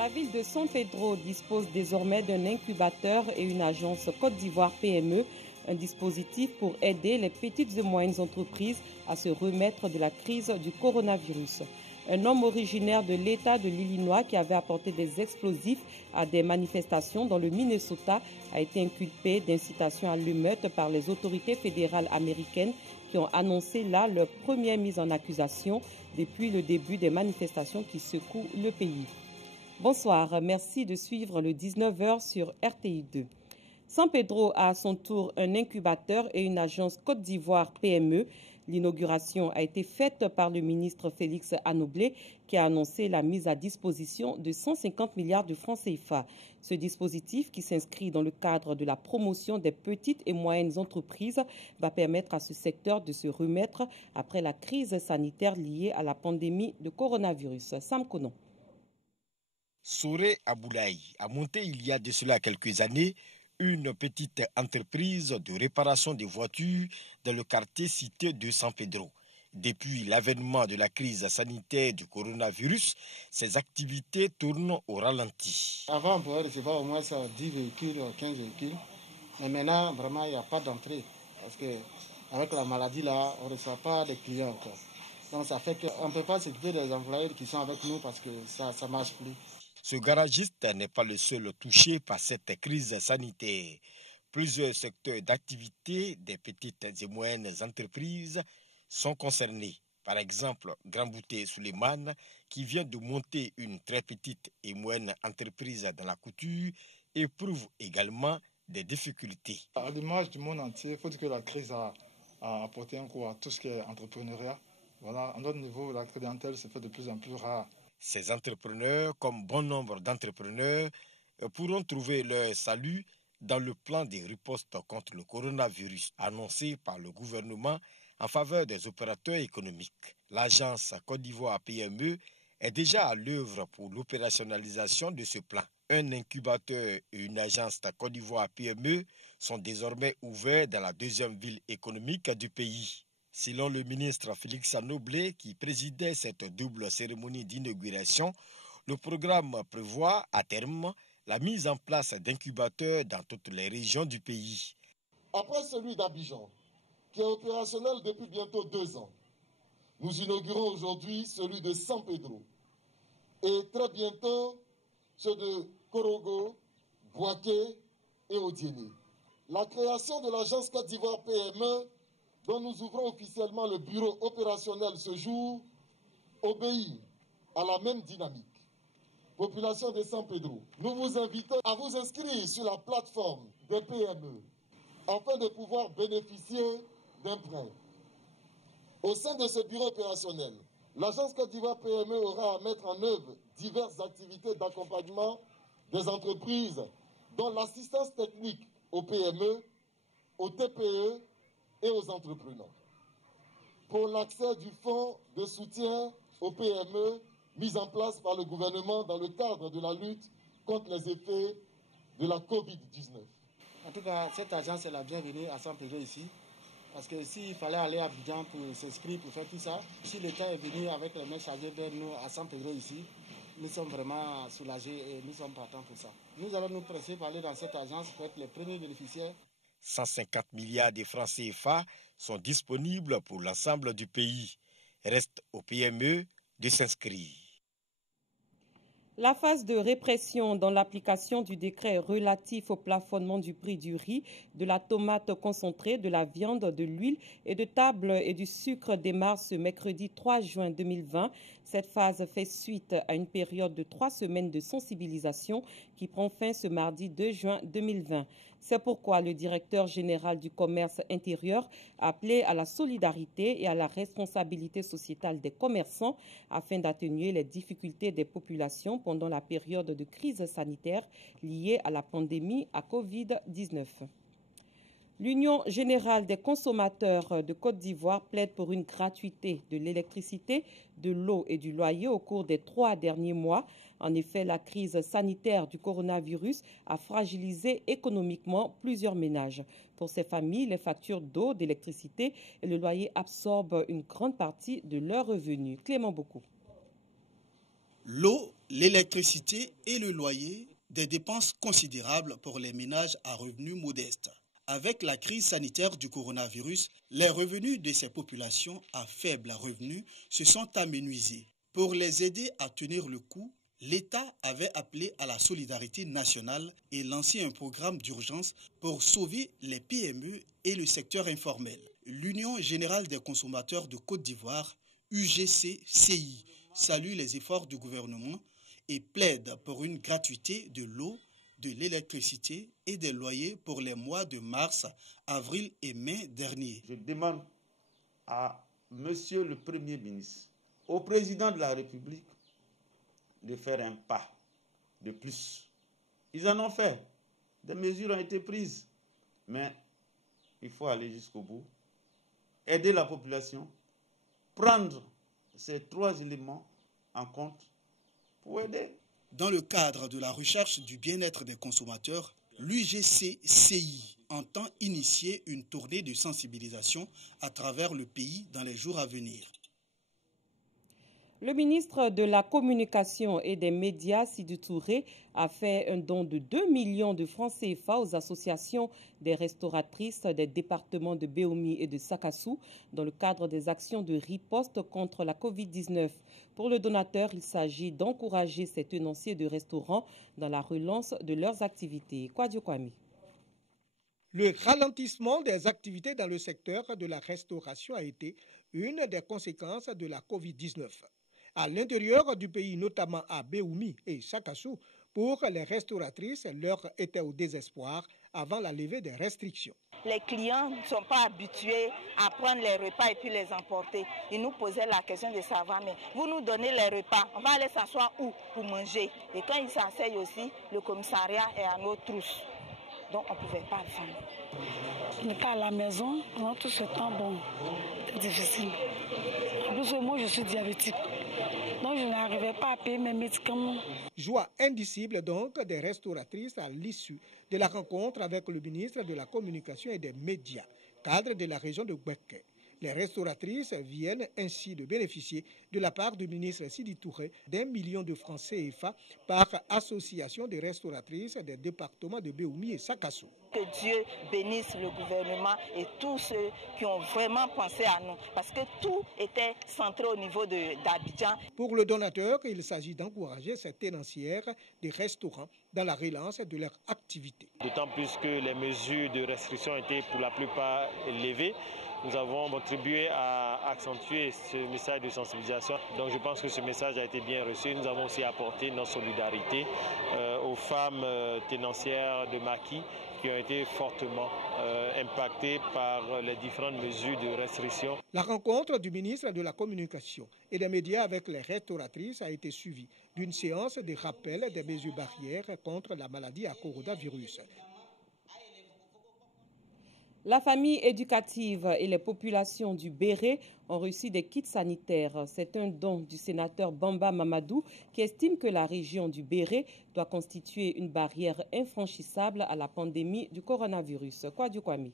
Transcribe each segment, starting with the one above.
La ville de San Pedro dispose désormais d'un incubateur et une agence Côte d'Ivoire PME, un dispositif pour aider les petites et moyennes entreprises à se remettre de la crise du coronavirus. Un homme originaire de l'État de l'Illinois qui avait apporté des explosifs à des manifestations dans le Minnesota a été inculpé d'incitation à l'émeute par les autorités fédérales américaines qui ont annoncé là leur première mise en accusation depuis le début des manifestations qui secouent le pays. Bonsoir, merci de suivre le 19h sur RTI 2. San Pedro a à son tour un incubateur et une agence Côte d'Ivoire PME. L'inauguration a été faite par le ministre Félix Anoblé qui a annoncé la mise à disposition de 150 milliards de francs CFA. Ce dispositif, qui s'inscrit dans le cadre de la promotion des petites et moyennes entreprises, va permettre à ce secteur de se remettre après la crise sanitaire liée à la pandémie de coronavirus. Sam Konon. Soré Aboulaye a monté il y a de cela quelques années une petite entreprise de réparation des voitures dans le quartier cité de San Pedro. Depuis l'avènement de la crise sanitaire du coronavirus, ses activités tournent au ralenti. Avant, on pouvait recevoir au moins 10 véhicules, 15 véhicules. Mais maintenant, vraiment, il n'y a pas d'entrée. Parce qu'avec la maladie, là, on ne reçoit pas de clients. Quoi. Donc, ça fait qu'on ne peut pas s'occuper des employés qui sont avec nous parce que ça ne marche plus. Ce garagiste n'est pas le seul touché par cette crise sanitaire. Plusieurs secteurs d'activité des petites et moyennes entreprises sont concernés. Par exemple, Grand Bouté Suleiman, qui vient de monter une très petite et moyenne entreprise dans la couture, éprouve également des difficultés. À l'image du monde entier, il faut dire que la crise a apporté un coup à tout ce qui est entrepreneuriat. Voilà, à notre niveau, la clientèle se fait de plus en plus rare. Ces entrepreneurs, comme bon nombre d'entrepreneurs, pourront trouver leur salut dans le plan de riposte contre le coronavirus annoncé par le gouvernement en faveur des opérateurs économiques. L'agence Côte d'Ivoire PME est déjà à l'œuvre pour l'opérationnalisation de ce plan. Un incubateur et une agence Côte d'Ivoire PME sont désormais ouverts dans la deuxième ville économique du pays. Selon le ministre Félix Anoblé, qui présidait cette double cérémonie d'inauguration, le programme prévoit à terme la mise en place d'incubateurs dans toutes les régions du pays. Après celui d'Abidjan, qui est opérationnel depuis bientôt 2 ans, nous inaugurons aujourd'hui celui de San Pedro et très bientôt ceux de Korogo, Bouaké et Odiéné. La création de l'agence Côte d'Ivoire PME, dont nous ouvrons officiellement le bureau opérationnel ce jour, obéit à la même dynamique. Population de San Pedro, nous vous invitons à vous inscrire sur la plateforme des PME afin de pouvoir bénéficier d'un prêt. Au sein de ce bureau opérationnel, l'agence Côte d'Ivoire PME aura à mettre en œuvre diverses activités d'accompagnement des entreprises, dont l'assistance technique aux PME, aux TPE et aux entrepreneurs. Pour l'accès du fonds de soutien aux PME mis en place par le gouvernement dans le cadre de la lutte contre les effets de la Covid-19. En tout cas, cette agence est la bienvenue à San Pedro ici. Parce que s'il fallait aller à Abidjan pour s'inscrire, pour faire tout ça, si l'État est venu avec les mains chargées vers nous à San Pedro ici, nous sommes vraiment soulagés et nous sommes partants pour ça. Nous allons nous presser pour aller dans cette agence pour être les premiers bénéficiaires. 150 milliards de francs CFA sont disponibles pour l'ensemble du pays. Reste aux PME de s'inscrire. La phase de répression dans l'application du décret relatif au plafonnement du prix du riz, de la tomate concentrée, de la viande, de l'huile et de table et du sucre démarre ce mercredi 3 juin 2020. Cette phase fait suite à une période de 3 semaines de sensibilisation qui prend fin ce mardi 2 juin 2020. C'est pourquoi le directeur général du commerce intérieur a appelé à la solidarité et à la responsabilité sociétale des commerçants afin d'atténuer les difficultés des populations pendant la période de crise sanitaire liée à la pandémie à Covid-19. L'Union générale des consommateurs de Côte d'Ivoire plaide pour une gratuité de l'électricité, de l'eau et du loyer au cours des 3 derniers mois. En effet, la crise sanitaire du coronavirus a fragilisé économiquement plusieurs ménages. Pour ces familles, les factures d'eau, d'électricité et le loyer absorbent une grande partie de leurs revenus. Clément Beaucoup. L'eau l'électricité et le loyer, des dépenses considérables pour les ménages à revenus modestes. Avec la crise sanitaire du coronavirus, les revenus de ces populations à faible revenu se sont amenuisés. Pour les aider à tenir le coup, l'État avait appelé à la solidarité nationale et lancé un programme d'urgence pour sauver les PME et le secteur informel. L'Union générale des consommateurs de Côte d'Ivoire, UGC-CI, salue les efforts du gouvernement et plaide pour une gratuité de l'eau, de l'électricité et des loyers pour les mois de mars, avril et mai dernier. Je demande à Monsieur le Premier ministre, au Président de la République, de faire un pas de plus. Ils en ont fait. Des mesures ont été prises. Mais il faut aller jusqu'au bout. Aider la population. Prendre ces 3 éléments en compte pour aider. Dans le cadre de la recherche du bien-être des consommateurs, l'UGC-CI entend initier une tournée de sensibilisation à travers le pays dans les jours à venir. Le ministre de la Communication et des Médias, Sidi Touré, a fait un don de 2 millions de francs CFA aux associations des restauratrices des départements de Béoumi et de Sakassou dans le cadre des actions de riposte contre la Covid-19. Pour le donateur, il s'agit d'encourager ces tenanciers de restaurants dans la relance de leurs activités. Kwadio Kwame. Le ralentissement des activités dans le secteur de la restauration a été une des conséquences de la Covid-19. À l'intérieur du pays, notamment à Béoumi et Sakassou, pour les restauratrices, l'heure était au désespoir avant la levée des restrictions. Les clients ne sont pas habitués à prendre les repas et puis les emporter. Ils nous posaient la question de savoir, mais vous nous donnez les repas, on va aller s'asseoir où pour manger? Et quand ils s'asseyent aussi, le commissariat est à nos trousses. Donc on ne pouvait pas le faire. On était à la maison pendant tout ce temps, bon, c'est difficile. En plus, moi je suis diabétique. Donc je n'arrivais pas à payer mes médicaments. Joie indicible donc des restauratrices à l'issue de la rencontre avec le ministre de la Communication et des Médias, cadre de la région de Gbeke. Les restauratrices viennent ainsi de bénéficier de la part du ministre Sidi Touré d'1 million de francs CFA par association des restauratrices des départements de Béoumi et Sakassou. Que Dieu bénisse le gouvernement et tous ceux qui ont vraiment pensé à nous, parce que tout était centré au niveau d'Abidjan. Pour le donateur, il s'agit d'encourager ces tenancières des restaurants dans la relance de leur activité. D'autant plus que les mesures de restriction étaient pour la plupart levées. Nous avons contribué à accentuer ce message de sensibilisation. Donc je pense que ce message a été bien reçu. Nous avons aussi apporté notre solidarité aux femmes tenancières de maquis qui ont été fortement impactées par les différentes mesures de restriction. La rencontre du ministre de la Communication et des Médias avec les restauratrices a été suivie d'une séance de rappel des mesures barrières contre la maladie à coronavirus. La famille éducative et les populations du Béré ont reçu des kits sanitaires. C'est un don du sénateur Bamba Mamadou qui estime que la région du Béré doit constituer une barrière infranchissable à la pandémie du coronavirus. Kwadio Kwame.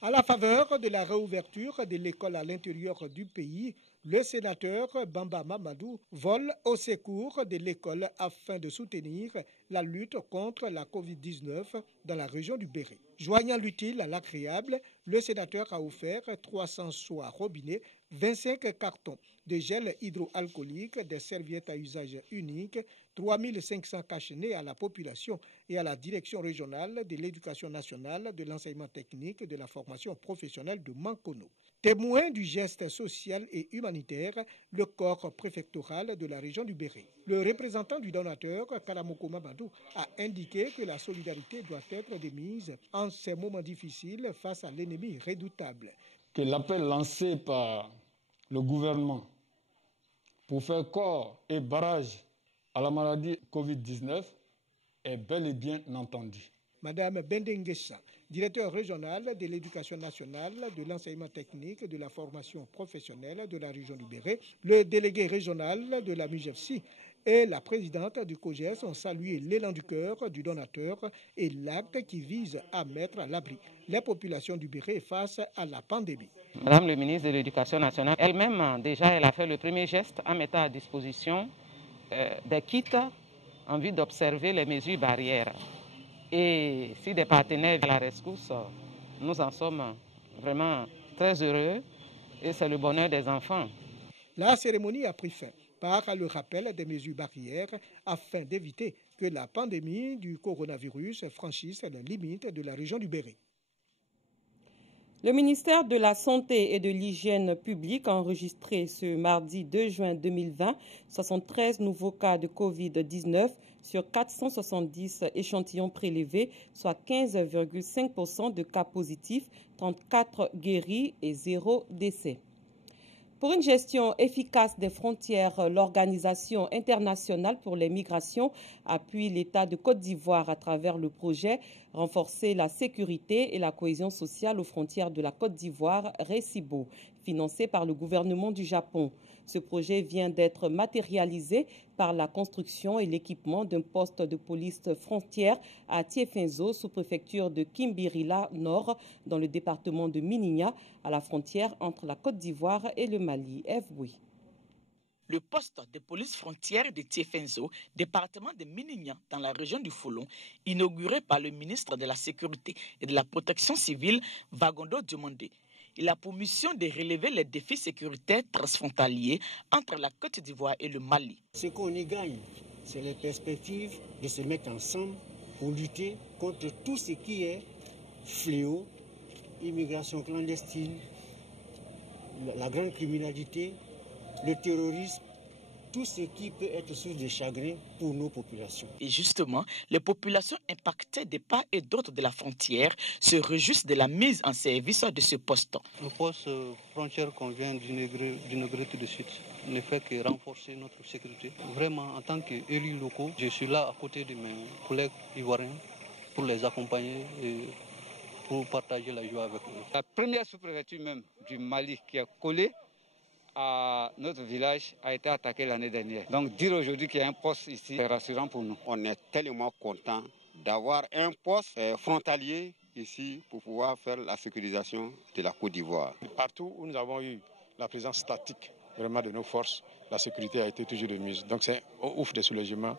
À la faveur de la réouverture de l'école à l'intérieur du pays, le sénateur Bamba Mamadou vole au secours de l'école afin de soutenir la lutte contre la Covid-19 dans la région du Béré. Joignant l'utile à l'agréable, le sénateur a offert 300 seaux à robinet, 25 cartons de gel hydroalcoolique, des serviettes à usage unique, 3500 cache-nez à la population et à la direction régionale de l'éducation nationale, de l'enseignement technique et de la formation professionnelle de Mankono. Témoin du geste social et humanitaire, le corps préfectoral de la région du Béré. Le représentant du donateur, Karamoko Mamadou, a indiqué que la solidarité doit être démise en ces moments difficiles face à l'ennemi redoutable. Que l'appel lancé par le gouvernement pour faire corps et barrage à la maladie Covid-19 est bel et bien entendu. Madame Bendenguessa, directeur régional de l'éducation nationale, de l'enseignement technique et de la formation professionnelle de la région du Béré, le délégué régional de la MUGEFSI et la présidente du COGES ont salué l'élan du cœur du donateur et l'acte qui vise à mettre à l'abri les populations du Béré face à la pandémie. Madame le ministre de l'Éducation nationale, elle-même, déjà, elle a fait le premier geste en mettant à disposition des kits en vue d'observer les mesures barrières. Et si des partenaires viennent à la rescousse, nous en sommes vraiment très heureux et c'est le bonheur des enfants. La cérémonie a pris fin par le rappel des mesures barrières afin d'éviter que la pandémie du coronavirus franchisse les limites de la région du Béret. Le ministère de la Santé et de l'Hygiène publique a enregistré ce mardi 2 juin 2020 73 nouveaux cas de Covid-19 sur 470 échantillons prélevés, soit 15,5% de cas positifs, 34 guéris et 0 décès. Pour une gestion efficace des frontières, l'Organisation internationale pour les migrations appuie l'État de Côte d'Ivoire à travers le projet « Renforcer la sécurité et la cohésion sociale aux frontières de la Côte d'Ivoire, RECIBO », financé par le gouvernement du Japon. Ce projet vient d'être matérialisé par la construction et l'équipement d'un poste de police frontière à Tiefenzo, sous-préfecture de Kimbirila Nord, dans le département de Minigna, à la frontière entre la Côte d'Ivoire et le Mali. F.Oui. Le poste de police frontière de Tiefenzo, département de Minigna, dans la région du Folon, inauguré par le ministre de la Sécurité et de la Protection civile, Vagondo Diomandé. Il a pour mission de relever les défis sécuritaires transfrontaliers entre la Côte d'Ivoire et le Mali. Ce qu'on y gagne, c'est les perspectives de se mettre ensemble pour lutter contre tout ce qui est fléau, immigration clandestine, la grande criminalité, le terrorisme, tout ce qui peut être source de chagrin pour nos populations. Et justement, les populations impactées de part et d'autre de la frontière se réjouissent de la mise en service de ce poste. Le poste frontière qu'on vient d'inaugurer tout de suite ne fait que renforcer notre sécurité. Vraiment, en tant qu'élus locaux, je suis là à côté de mes collègues ivoiriens pour les accompagner et pour partager la joie avec eux. La première sous-préfecture même du Mali qui est collée à notre village a été attaqué l'année dernière. Donc dire aujourd'hui qu'il y a un poste ici, c'est rassurant pour nous. On est tellement content d'avoir un poste frontalier ici pour pouvoir faire la sécurisation de la Côte d'Ivoire. Partout où nous avons eu la présence statique vraiment de nos forces, la sécurité a été toujours de mise. Donc c'est un ouf de soulagement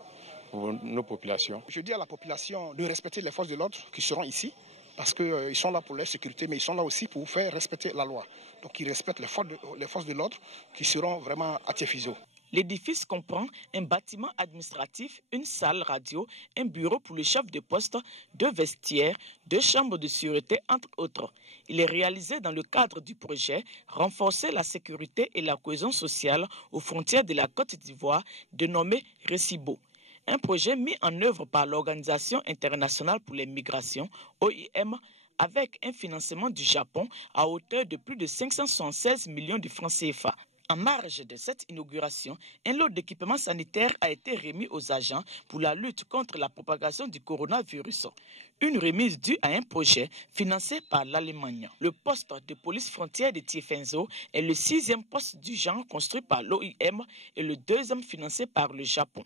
pour nos populations. Je dis à la population de respecter les forces de l'ordre qui seront ici, parce qu'ils sont là pour leur sécurité, mais ils sont là aussi pour faire respecter la loi. Donc ils respectent les forces de l'ordre qui seront vraiment à Tiefenzo. L'édifice comprend un bâtiment administratif, une salle radio, un bureau pour le chef de poste, 2 vestiaires, 2 chambres de sûreté, entre autres. Il est réalisé dans le cadre du projet « Renforcer la sécurité et la cohésion sociale aux frontières de la Côte d'Ivoire » dénommé RECIBO. Un projet mis en œuvre par l'Organisation internationale pour les migrations, OIM, avec un financement du Japon à hauteur de plus de 576 millions de francs CFA. En marge de cette inauguration, un lot d'équipements sanitaires a été remis aux agents pour la lutte contre la propagation du coronavirus. Une remise due à un projet financé par l'Allemagne. Le poste de police frontière de Tiefenzo est le 6e poste du genre construit par l'OIM et le 2e financé par le Japon.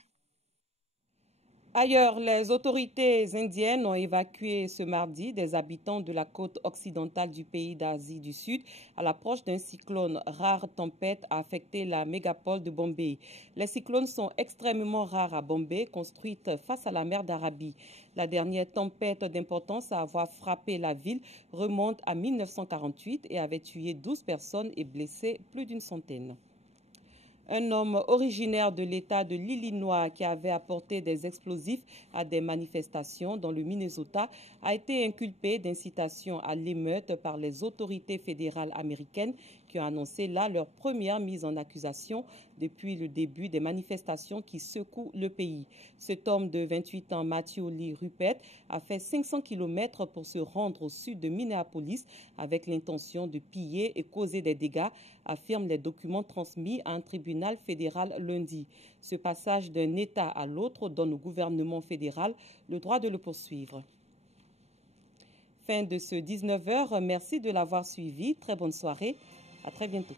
Ailleurs, les autorités indiennes ont évacué ce mardi des habitants de la côte occidentale du pays d'Asie du Sud à l'approche d'un cyclone. Rare tempête a affecté la mégapole de Bombay. Les cyclones sont extrêmement rares à Bombay, construite face à la mer d'Arabie. La dernière tempête d'importance à avoir frappé la ville remonte à 1948 et avait tué 12 personnes et blessé plus d'une centaine. Un homme originaire de l'État de l'Illinois qui avait apporté des explosifs à des manifestations dans le Minnesota a été inculpé d'incitation à l'émeute par les autorités fédérales américaines qui ont annoncé là leur première mise en accusation depuis le début des manifestations qui secouent le pays. Cet homme de 28 ans, Matthew Lee Rupert, a fait 500 km pour se rendre au sud de Minneapolis avec l'intention de piller et causer des dégâts, affirment les documents transmis à un tribunal fédéral lundi. Ce passage d'un État à l'autre donne au gouvernement fédéral le droit de le poursuivre. Fin de ce 19h. Merci de l'avoir suivi. Très bonne soirée. À très bientôt.